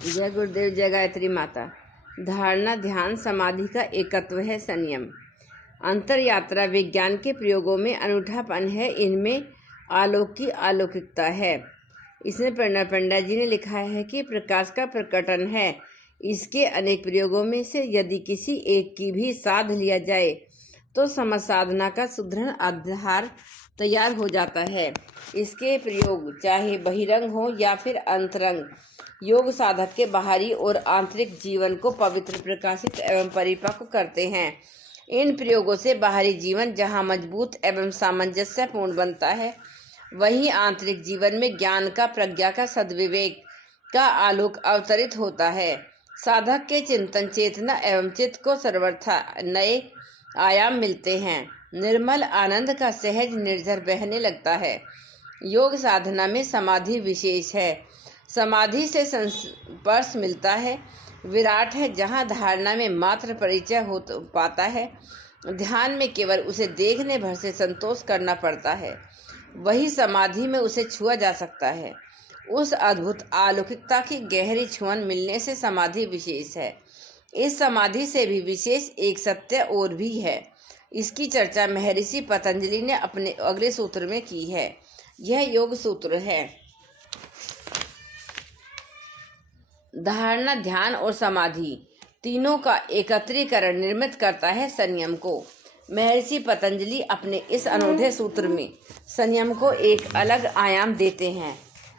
जय गुरुदेव, जय गायत्री माता। धारणा, ध्यान, समाधि का एकत्व है संयम। अंतर यात्रा विज्ञान के प्रयोगों में अनूठापन है, इनमें आलोक की अलौकिकता है। इसमें प्रणव पंडा जी ने लिखा है कि प्रकाश का प्रकटन है। इसके अनेक प्रयोगों में से यदि किसी एक की भी साध लिया जाए तो समसाधना का सुदृढ़ आधार तैयार हो जाता है। इसके प्रयोग चाहे बहिरंग हो या फिर अंतरंग, योग साधक के बाहरी और आंतरिक जीवन को पवित्र, प्रकाशित एवं परिपक्व करते हैं। इन प्रयोगों से बाहरी जीवन जहाँ मजबूत एवं सामंजस्यपूर्ण बनता है, वहीं आंतरिक जीवन में ज्ञान का, प्रज्ञा का, सद्विवेक का आलोक अवतरित होता है। साधक के चिंतन, चेतना एवं चित्त को सर्वथा नए आयाम मिलते हैं। निर्मल आनंद का सहज निर्झर बहने लगता है। योग साधना में समाधि विशेष है। समाधि से संस्पर्श मिलता है, विराट है, जहाँ धारणा में मात्र परिचय हो पाता है। ध्यान में केवल उसे देखने भर से संतोष करना पड़ता है, वही समाधि में उसे छुआ जा सकता है। उस अद्भुत अलौकिकता की गहरी छुअन मिलने से समाधि विशेष है। इस समाधि से भी विशेष एक सत्य और भी है। इसकी चर्चा महर्षि पतंजलि ने अपने अगले सूत्र में की है। यह योग सूत्र है। धारणा, ध्यान और समाधि तीनों का एकत्रीकरण निर्मित करता है संयम को। महर्षि पतंजलि अपने इस अनूठे सूत्र में संयम को एक अलग आयाम देते हैं,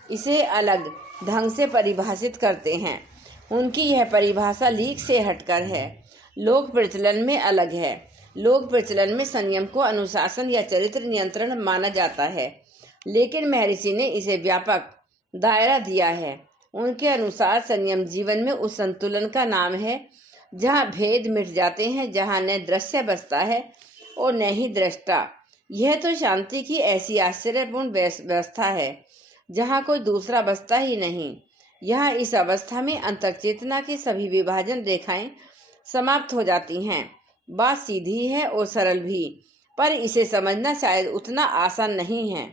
इसे अलग ढंग से परिभाषित करते हैं। उनकी यह परिभाषा लीक से हटकर है, लोक प्रचलन में अलग है। लोक प्रचलन में संयम को अनुशासन या चरित्र नियंत्रण माना जाता है, लेकिन महर्षि ने इसे व्यापक दायरा दिया है। उनके अनुसार संयम जीवन में उस संतुलन का नाम है जहाँ भेद मिट जाते हैं, जहाँ न दृश्य बसता है और न ही दृष्टा। यह तो शांति की ऐसी आश्चर्यपूर्ण व्यवस्था है जहाँ कोई दूसरा बसता ही नहीं। यहाँ इस अवस्था में अंतर्चेतना की सभी विभाजन रेखाएं समाप्त हो जाती हैं। बात सीधी है और सरल भी, पर इसे समझना शायद उतना आसान नहीं है।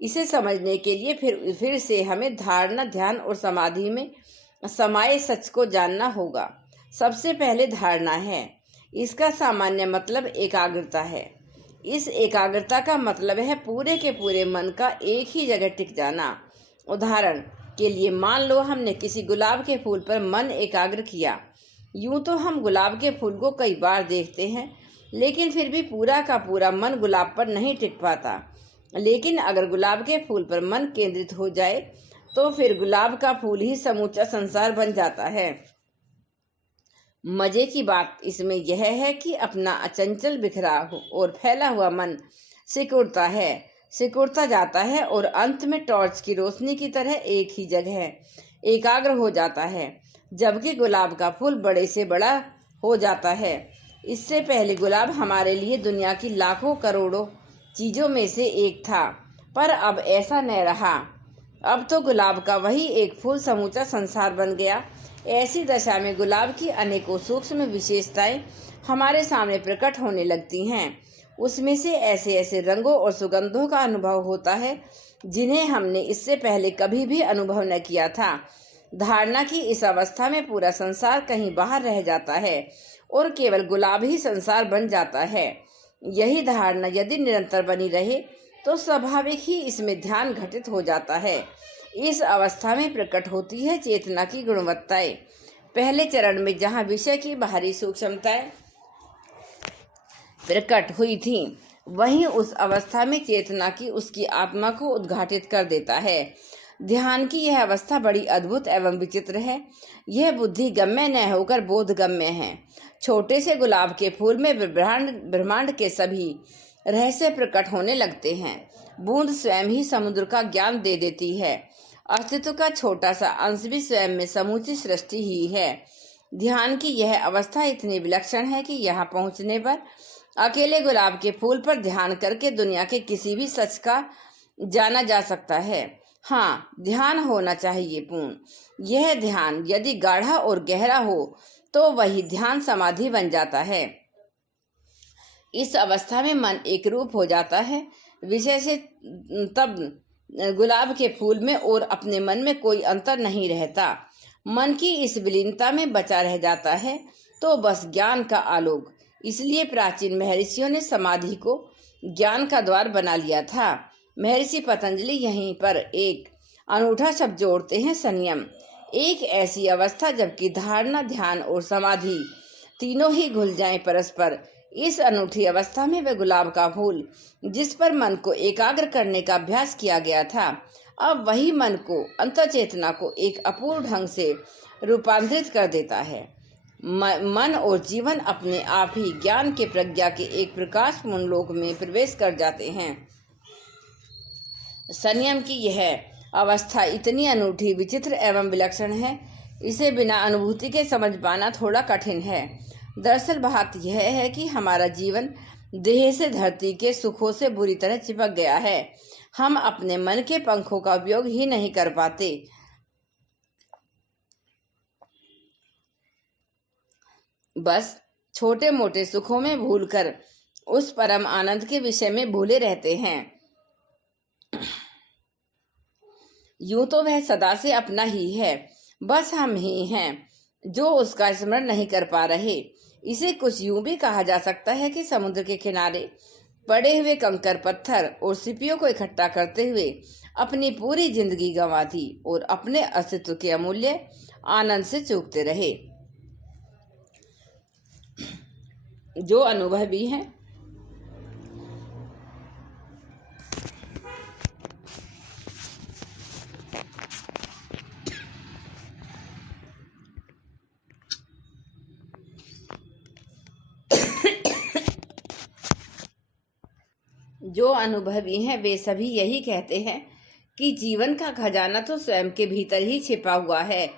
इसे समझने के लिए फिर से हमें धारणा, ध्यान और समाधि में समाये सच को जानना होगा। सबसे पहले धारणा है। इसका सामान्य मतलब एकाग्रता है। इस एकाग्रता का मतलब है पूरे के पूरे मन का एक ही जगह टिक जाना। उदाहरण के लिए मान लो हमने किसी गुलाब के फूल पर मन एकाग्र किया। यूं तो हम गुलाब के फूल को कई बार देखते हैं, लेकिन फिर भी पूरा का पूरा मन गुलाब पर नहीं टिक पाता। लेकिन अगर गुलाब के फूल पर मन केंद्रित हो जाए तो फिर गुलाब का फूल ही समूचा संसार बन जाता है। मजे की बात इसमें यह है कि अपना अचंचल, बिखरा और फैला हुआ मन सिकुड़ता जाता है और अंत में टॉर्च की रोशनी की तरह एक ही जगह एकाग्र हो जाता है, जबकि गुलाब का फूल बड़े से बड़ा हो जाता है। इससे पहले गुलाब हमारे लिए दुनिया की लाखों करोड़ों चीजों में से एक था, पर अब ऐसा न रहा। अब तो गुलाब का वही एक फूल समूचा संसार बन गया। ऐसी दशा में गुलाब की अनेकों सूक्ष्म विशेषताएं हमारे सामने प्रकट होने लगती हैं। उसमें से ऐसे ऐसे रंगों और सुगंधों का अनुभव होता है जिन्हें हमने इससे पहले कभी भी अनुभव न किया था। धारणा की इस अवस्था में पूरा संसार कहीं बाहर रह जाता है और केवल गुलाब ही संसार बन जाता है। यही धारणा यदि निरंतर बनी रहे तो स्वाभाविक ही इसमें ध्यान घटित हो जाता है। इस अवस्था में प्रकट होती है चेतना की गुणवत्ताएं। पहले चरण में जहाँ विषय की बाहरी सूक्ष्मताएं प्रकट हुई थी, वहीं उस अवस्था में चेतना की उसकी आत्मा को उद्घाटित कर देता है। ध्यान की यह अवस्था बड़ी अद्भुत एवं विचित्र है। यह बुद्धि गम्य न होकर बोध गम्य है। छोटे से गुलाब के फूल में ब्रह्मांड के सभी रहस्य प्रकट होने लगते हैं। बूंद स्वयं ही समुद्र का ज्ञान दे देती है। अस्तित्व का छोटा सा अंश भी स्वयं में समूची सृष्टि ही है। ध्यान की यह अवस्था इतनी विलक्षण है कि यहाँ पहुँचने पर अकेले गुलाब के फूल पर ध्यान करके दुनिया के किसी भी सच का जाना जा सकता है। हाँ, ध्यान होना चाहिए पूर्ण। यह ध्यान यदि गाढ़ा और गहरा हो तो वही ध्यान समाधि बन जाता है। इस अवस्था में मन एक रूप हो जाता है विषय से। तब गुलाब के फूल में और अपने मन में कोई अंतर नहीं रहता। मन की इस विलीनता में बचा रह जाता है तो बस ज्ञान का आलोक। इसलिए प्राचीन महर्षियों ने समाधि को ज्ञान का द्वार बना लिया था। महर्षि पतंजलि यहीं पर एक अनूठा शब्द जोड़ते हैं, संयम। एक ऐसी अवस्था जबकि धारणा, ध्यान और समाधि तीनों ही घुल जाएं परस्पर। इस अनूठी अवस्था में वह गुलाब का फूल जिस पर मन को एकाग्र करने का अभ्यास किया गया था, अब वही मन को, अंतर्चेतना को एक अपूर्व ढंग से रूपांतरित कर देता है। मन और जीवन अपने आप ही ज्ञान के प्रज्ञा के एक प्रकाशपूर्ण लोक में प्रवेश कर जाते हैं। संयम की यह अवस्था इतनी अनूठी, विचित्र एवं विलक्षण है, इसे बिना अनुभूति के समझ पाना थोड़ा कठिन है। दरअसल बात यह है कि हमारा जीवन देह से धरती के सुखों से बुरी तरह चिपक गया है। हम अपने मन के पंखों का उपयोग ही नहीं कर पाते। बस छोटे मोटे सुखों में भूलकर उस परम आनंद के विषय में भूले रहते हैं। यूं तो वह सदा से अपना ही है, बस हम ही हैं जो उसका स्मरण नहीं कर पा रहे। इसे कुछ यूं भी कहा जा सकता है कि समुद्र के किनारे पड़े हुए कंकर, पत्थर और सीपियों को इकट्ठा करते हुए अपनी पूरी जिंदगी गंवा दी और अपने अस्तित्व के अमूल्य आनंद से चूकते रहे। जो अनुभवी हैं वे सभी यही कहते हैं कि जीवन का खजाना तो स्वयं के भीतर ही छिपा हुआ है।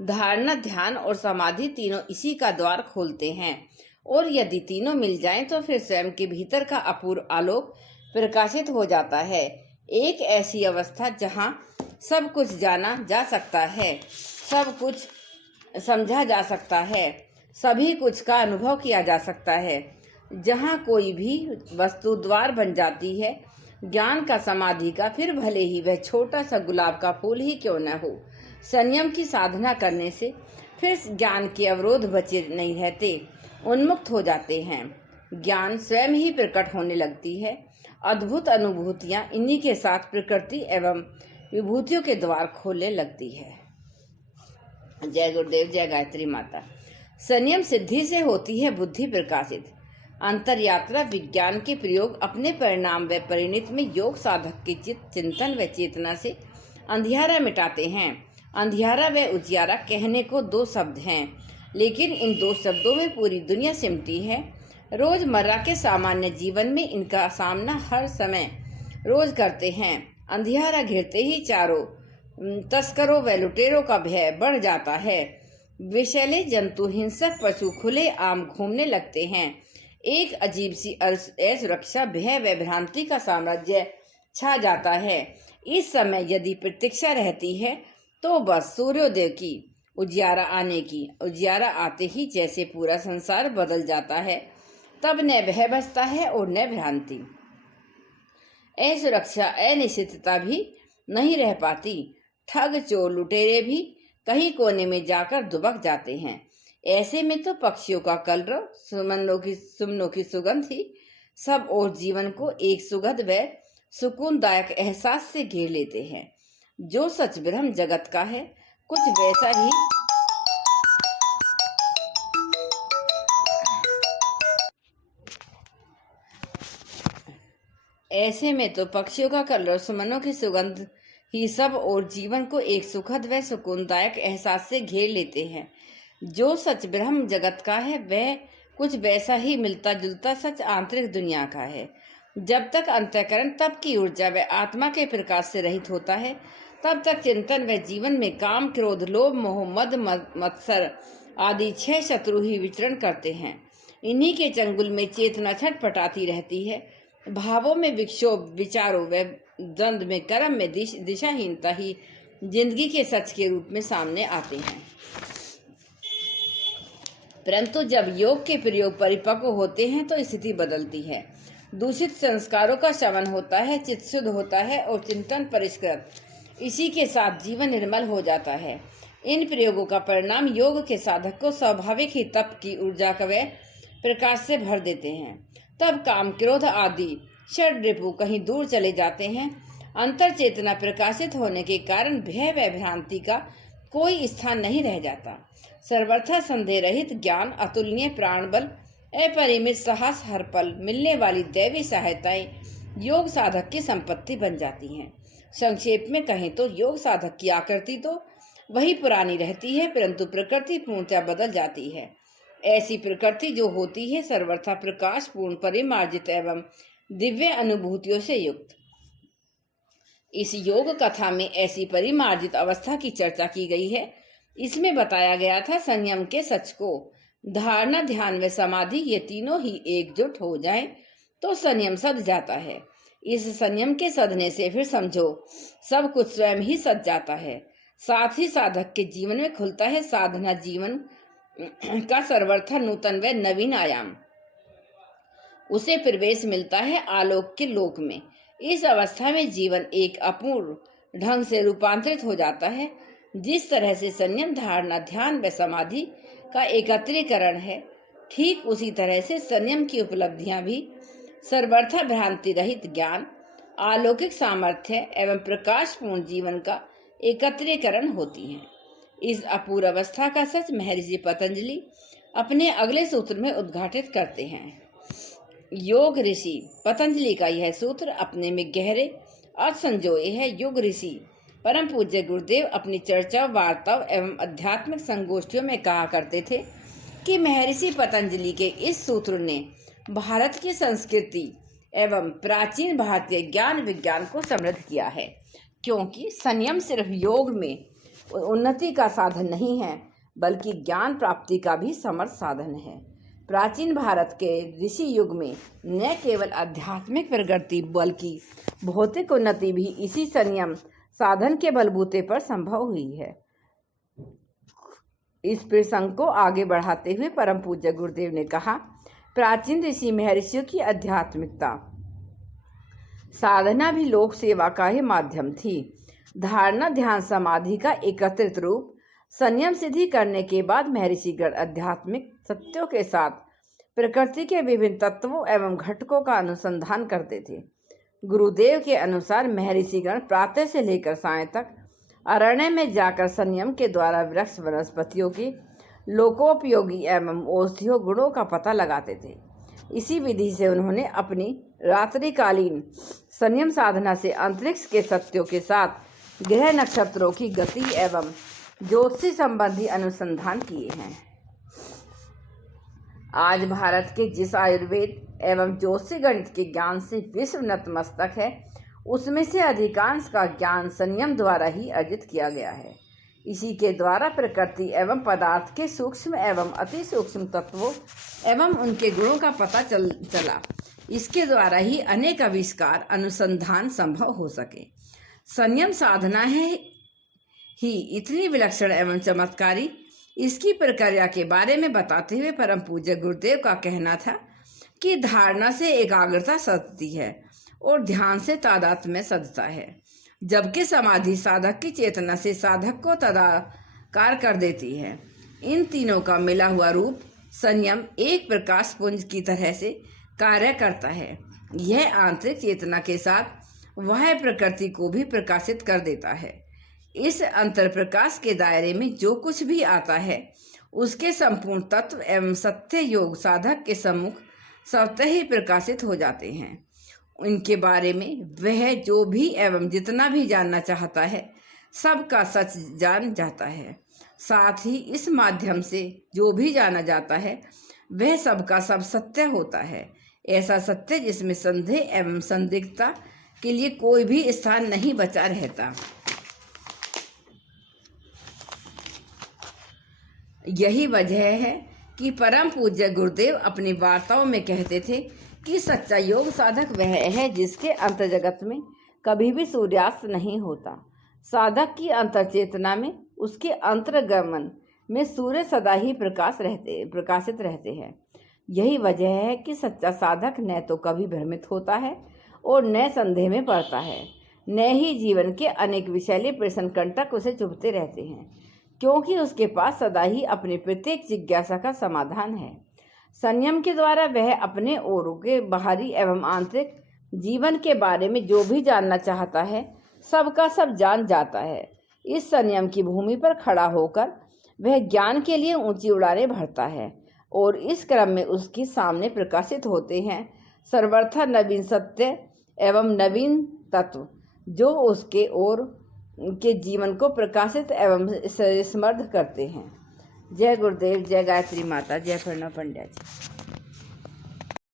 धारणा, ध्यान और समाधि तीनों इसी का द्वार खोलते हैं, और यदि तीनों मिल जाएं तो फिर स्वयं के भीतर का अपूर्व आलोक प्रकाशित हो जाता है। एक ऐसी अवस्था जहां सब कुछ जाना जा सकता है, सब कुछ समझा जा सकता है, सभी कुछ का अनुभव किया जा सकता है, जहाँ कोई भी वस्तु द्वार बन जाती है ज्ञान का, समाधि का, फिर भले ही वह छोटा सा गुलाब का फूल ही क्यों न हो। संयम की साधना करने से फिर ज्ञान के अवरोध बचे नहीं रहते, उन्मुक्त हो जाते हैं। ज्ञान स्वयं ही प्रकट होने लगती है। अद्भुत अनुभूतियां इन्हीं के साथ प्रकृति एवं विभूतियों के द्वार खोलने लगती है। जय गुरुदेव, जय गायत्री माता। संयम सिद्धि से होती है बुद्धि प्रकाशित। अंतर यात्रा विज्ञान के प्रयोग अपने परिणाम व परिणित में योग साधक के चित्त, चिंतन व चेतना से अंधियारा मिटाते हैं। अंधियारा व उजियारा कहने को दो शब्द हैं, लेकिन इन दो शब्दों में पूरी दुनिया सिमटी है। रोजमर्रा के सामान्य जीवन में इनका सामना हर समय रोज करते हैं। अंधियारा घिरते ही चारों तस्करों व लुटेरों का भय बढ़ जाता है। विषैले जंतु, हिंसक पशु खुले आम घूमने लगते हैं। एक अजीब सी असुरक्षा, भय व भ्रांति का साम्राज्य छा जाता है। इस समय यदि प्रतीक्षा रहती है तो बस सूर्योदय की, उजियारा आने की। उजियारा आते ही जैसे पूरा संसार बदल जाता है, तब न भय बचता है और न भ्रांति। असुरक्षा, अनिश्चितता भी नहीं रह पाती। ठग, चोर, लुटेरे भी कहीं कोने में जाकर दुबक जाते हैं। ऐसे में तो पक्षियों का कलरव, सुमनों की सुगंध ही सब और जीवन को एक सुखद व सुकूनदायक एहसास से घेर लेते हैं। जो सच ब्रह्म जगत का है, कुछ वैसा ही ऐसे में तो पक्षियों का कलरव, सुमनों की सुगंध ही सब और जीवन को एक सुखद व सुकूनदायक एहसास से घेर लेते हैं। जो सच ब्रह्म जगत का है, वह कुछ वैसा ही मिलता जुलता सच आंतरिक दुनिया का है। जब तक अंतःकरण तप की ऊर्जा व आत्मा के प्रकाश से रहित होता है, तब तक चिंतन व जीवन में काम, क्रोध, लोभ, मोह, मद, मत्सर आदि 6 शत्रु ही विचरण करते हैं। इन्हीं के चंगुल में चेतना छटपटाती रहती है। भावों में विक्षोभ, विचारों व द्वंद्व में, कर्म में दिशाहीनता ही जिंदगी के सच के रूप में सामने आते हैं। परंतु जब योग के प्रयोग परिपक्व होते हैं तो स्थिति बदलती है। दूषित संस्कारों का शमन होता है, चित्त शुद्ध होता है और चिंतन परिष्कृत। इसी के साथ जीवन निर्मल हो जाता है। इन प्रयोगों का परिणाम योग के साधक को स्वाभाविक ही तप की ऊर्जा का वे प्रकाश से भर देते हैं। तब काम, क्रोध आदि षड रिपु कहीं दूर चले जाते हैं। अंतर चेतना प्रकाशित होने के कारण भय व भ्रांति का कोई स्थान नहीं रह जाता। सर्वथा संदेह रहित ज्ञान, अतुलनीय प्राण बल, अपरिमित साहस, हर पल मिलने वाली दैवी सहायताएं योग साधक की संपत्ति बन जाती हैं। संक्षेप में कहें तो योग साधक की आकृति तो वही पुरानी रहती है, परंतु प्रकृति पूर्णतः बदल जाती है। ऐसी प्रकृति जो होती है सर्वथा प्रकाश पूर्ण, परिमार्जित एवं दिव्य अनुभूतियों से युक्त। इस योग कथा में ऐसी परिमार्जित अवस्था की चर्चा की गई है। इसमें बताया गया था संयम के सच को। धारणा, ध्यान व समाधि ये तीनों ही एकजुट हो जाएं तो संयम सध जाता है। इस संयम के सधने से फिर समझो सब कुछ स्वयं ही सध जाता है। साथ ही साधक के जीवन में खुलता है साधना जीवन का सर्वथा नूतन व नवीन आयाम। उसे प्रवेश मिलता है आलोक के लोक में। इस अवस्था में जीवन एक अपूर्ण ढंग से रूपांतरित हो जाता है। जिस तरह से संयम, धारणा, ध्यान व समाधि का एकत्रीकरण है, ठीक उसी तरह से संयम की उपलब्धियां भी सर्वथा भ्रांति रहित ज्ञान, अलौकिक सामर्थ्य एवं प्रकाशपूर्ण जीवन का एकत्रीकरण होती हैं। इस अपूर्व अवस्था का सच महर्षि पतंजलि अपने अगले सूत्र में उद्घाटित करते हैं। योग ऋषि पतंजलि का यह सूत्र अपने में गहरे अर्थ संजोए है। योग ऋषि परम पूज्य गुरुदेव अपनी चर्चा, वार्ताओं एवं आध्यात्मिक संगोष्ठियों में कहा करते थे कि महर्षि पतंजलि के इस सूत्र ने भारत की संस्कृति एवं प्राचीन भारतीय ज्ञान विज्ञान को समृद्ध किया है, क्योंकि संयम सिर्फ योग में उन्नति का साधन नहीं है, बल्कि ज्ञान प्राप्ति का भी समर्थ साधन है। प्राचीन भारत के ऋषि युग में न केवल आध्यात्मिक प्रगति बल्कि भौतिक उन्नति भी इसी संयम साधन के बलबूते पर संभव हुई है। इस प्रसंग को आगे बढ़ाते हुए परम पूज्य गुरुदेव ने कहा, प्राचीन ऋषि महर्षियों की आध्यात्मिकता साधना भी लोक सेवा का ही माध्यम थी। धारणा, ध्यान, समाधि का एकत्रित रूप संयम सिद्धि करने के बाद महर्षिगण आध्यात्मिक सत्यों के साथ प्रकृति के विभिन्न तत्वों एवं घटकों का अनुसंधान करते थे। गुरुदेव के अनुसार महर्षिगण प्रातः से लेकर सायं तक अरण्य में जाकर संयम के द्वारा वृक्ष, वनस्पतियों की लोकोपयोगी एवं औषधीय गुणों का पता लगाते थे। इसी विधि से उन्होंने अपनी रात्रिकालीन संयम साधना से अंतरिक्ष के सत्यों के साथ ग्रह नक्षत्रों की गति एवं ज्योतिषी संबंधी अनुसंधान किए हैं। आज भारत के जिस आयुर्वेद एवं ज्योतिषी गणित के ज्ञान से विश्व नतमस्तक है, उसमें से अधिकांश का ज्ञान संयम द्वारा ही अर्जित किया गया है। इसी के द्वारा प्रकृति एवं पदार्थ के सूक्ष्म एवं अति सूक्ष्म तत्वों एवं उनके गुणों का पता चला। इसके द्वारा ही अनेक आविष्कार, अनुसंधान संभव हो सके। संयम साधना है ही इतनी विलक्षण एवं चमत्कारी। इसकी प्रक्रिया के बारे में बताते हुए परम पूज्य गुरुदेव का कहना था कि धारणा से एकाग्रता सधती है और ध्यान से तादात्म्य सधता है, जबकि समाधि साधक की चेतना से साधक को तदाकार कर देती है। इन तीनों का मिला हुआ रूप संयम एक प्रकाश पुंज की तरह से कार्य करता है। यह आंतरिक चेतना के साथ वह प्रकृति को भी प्रकाशित कर देता है। इस अंतर प्रकाश के दायरे में जो कुछ भी आता है उसके संपूर्ण तत्व एवं सत्य योग साधक के सम्मुख स्वतः ही प्रकाशित हो जाते हैं। उनके बारे में वह जो भी एवं जितना भी जानना चाहता है सबका सच जान जाता है। साथ ही इस माध्यम से जो भी जाना जाता है वह सबका सब सत्य होता है। ऐसा सत्य जिसमें संदेह एवं संदिग्धता के लिए कोई भी स्थान नहीं बचा रहता। यही वजह है कि परम पूज्य गुरुदेव अपनी वार्ताओं में कहते थे कि सच्चा योग साधक वह है जिसके अंतर जगत में कभी भी सूर्यास्त नहीं होता। साधक की अंतर चेतना में, उसके अंतर्गमन में सूर्य सदा ही प्रकाशित रहते हैं। यही वजह है कि सच्चा साधक न तो कभी भ्रमित होता है और न संदेह में पड़ता है, न ही जीवन के अनेक विषैले प्रश्न कंटक उसे चुभते रहते हैं, क्योंकि उसके पास सदा ही अपनी प्रत्येक जिज्ञासा का समाधान है। संयम के द्वारा वह अपने और के बाहरी एवं आंतरिक जीवन के बारे में जो भी जानना चाहता है सबका सब जान जाता है। इस संयम की भूमि पर खड़ा होकर वह ज्ञान के लिए ऊंची उड़ानें भरता है और इस क्रम में उसके सामने प्रकाशित होते हैं सर्वथा नवीन सत्य एवं नवीन तत्व, जो उसके और के जीवन को प्रकाशित एवं समृद्ध करते हैं। जय गुरुदेव, जय गायत्री माता, जय प्रणव पंड्या जी।